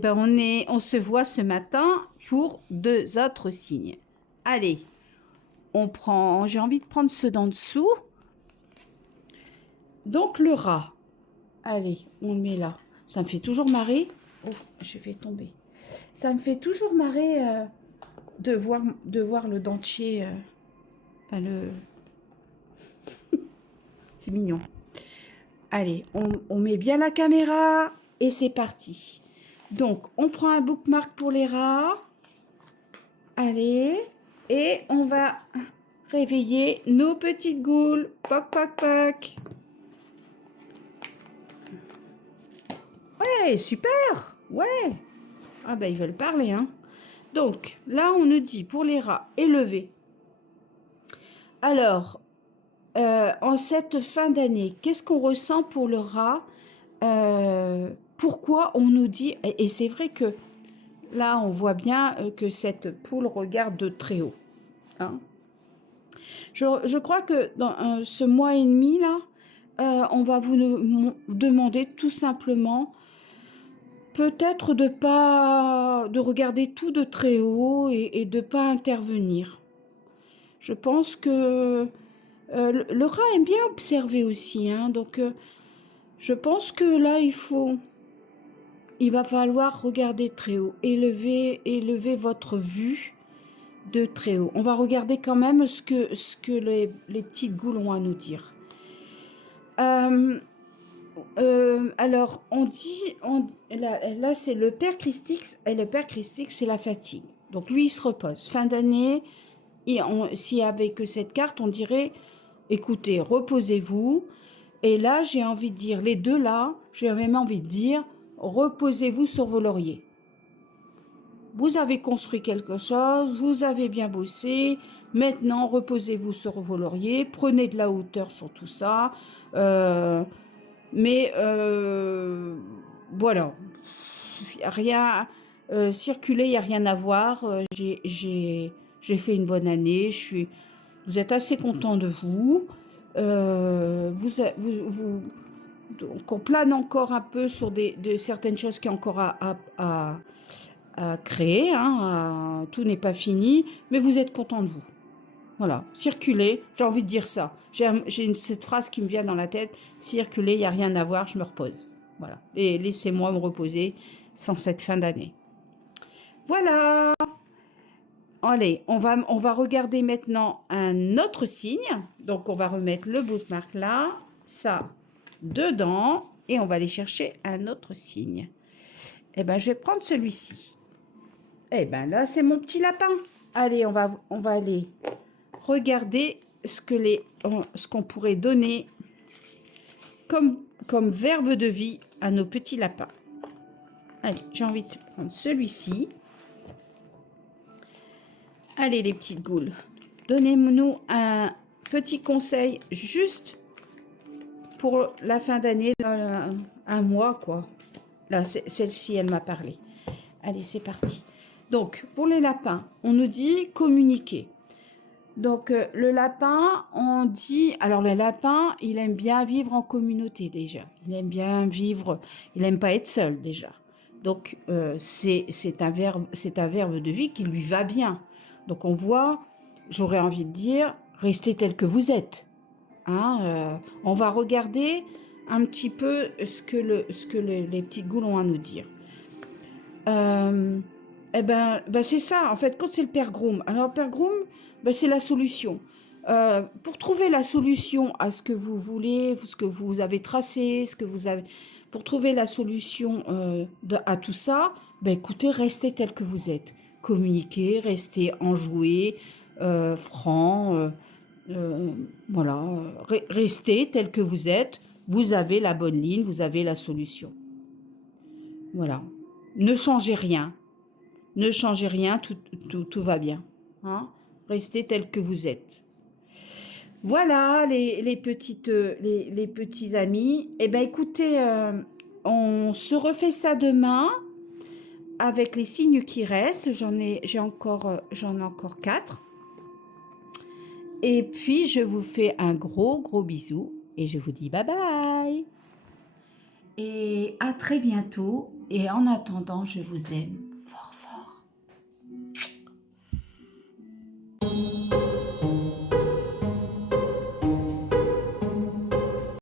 ben on se voit ce matin pour 2 autres signes. Allez, on prend, j'ai envie de prendre ceux d'en dessous. Donc le rat. Allez, on le met là. Ça me fait toujours marrer. Oh, je vais tomber. Ça me fait toujours marrer de voir le dentier. Enfin, le... C'est mignon. Allez, on met bien la caméra et c'est parti. Donc, on prend un bookmark pour les rats. Allez, et on va réveiller nos petites goules. Poc, poc, poc. Ouais, super. Ouais. Ah ben, ils veulent parler, hein. Donc, là, on nous dit, pour les rats, élever. Alors, en cette fin d'année, qu'est-ce qu'on ressent pour le rat? Pourquoi on nous dit... Et c'est vrai que là, on voit bien que cette poule regarde de très haut. Hein. Je crois que dans ce mois et demi, là, on va vous demander tout simplement peut-être de regarder tout de très haut et de ne pas intervenir. Je pense que le rat aime bien observer aussi, hein, donc je pense que là, il va falloir regarder très haut, élever votre vue de très haut. On va regarder quand même ce que les petites goules ont à nous dire. Alors, on dit, là c'est le père Christix, et le père Christix, c'est la fatigue. Donc lui, il se repose. Fin d'année, si avec cette carte, on dirait, écoutez, reposez-vous. Et là, j'ai envie de dire, les deux là, j'ai même envie de dire, reposez-vous sur vos lauriers. Vous avez construit quelque chose, vous avez bien bossé, maintenant reposez-vous sur vos lauriers, prenez de la hauteur sur tout ça, mais voilà, y a rien, circuler, il n'y a rien à voir, j'ai fait une bonne année, vous êtes assez content de vous, donc on plane encore un peu sur de certaines choses qui ont encore à créer, hein, tout n'est pas fini, mais vous êtes content de vous. Voilà, circuler, j'ai envie de dire ça. J'ai cette phrase qui me vient dans la tête, circuler, il n'y a rien à voir, je me repose. Voilà, et laissez-moi me reposer sans cette fin d'année. Voilà. Allez, on va regarder maintenant un autre signe. Donc, on va remettre le bookmark là, ça dedans, et on va aller chercher un autre signe. Eh bien, je vais prendre celui-ci. Eh bien, là, c'est mon petit lapin. Allez, on va aller regarder ce qu'on pourrait donner comme verbe de vie à nos petits lapins. Allez, j'ai envie de prendre celui-ci. Allez, les petites goules, donnez-nous un petit conseil juste pour la fin d'année, un mois, quoi. Là, celle-ci, elle m'a parlé. Allez, c'est parti. Donc, pour les lapins, on nous dit communiquer. Donc, le lapin, on dit... Alors, le lapin, il aime bien vivre en communauté, déjà. Il aime bien vivre... Il n'aime pas être seul, déjà. Donc, c'est un verbe de vie qui lui va bien. Donc, on voit, j'aurais envie de dire, restez tel que vous êtes. Hein, on va regarder un petit peu ce que les petites goules ont à nous dire. Eh ben c'est ça, en fait, quand c'est le père Groom. Alors, le père Groom, ben, c'est la solution. Pour trouver la solution à ce que vous voulez, ce que vous avez tracé, pour trouver la solution à tout ça, ben, écoutez, restez tel que vous êtes. Communiquez, restez enjoué, franc, voilà. Restez tel que vous êtes. Vous avez la bonne ligne, vous avez la solution. Voilà. Ne changez rien. Ne changez rien, tout va bien. Hein, restez tel que vous êtes. Voilà, les petits amis. Eh bien, écoutez, on se refait ça demain avec les signes qui restent. J'en ai encore 4. Et puis, je vous fais un gros bisou et je vous dis bye bye. Et à très bientôt Et en attendant, je vous aime.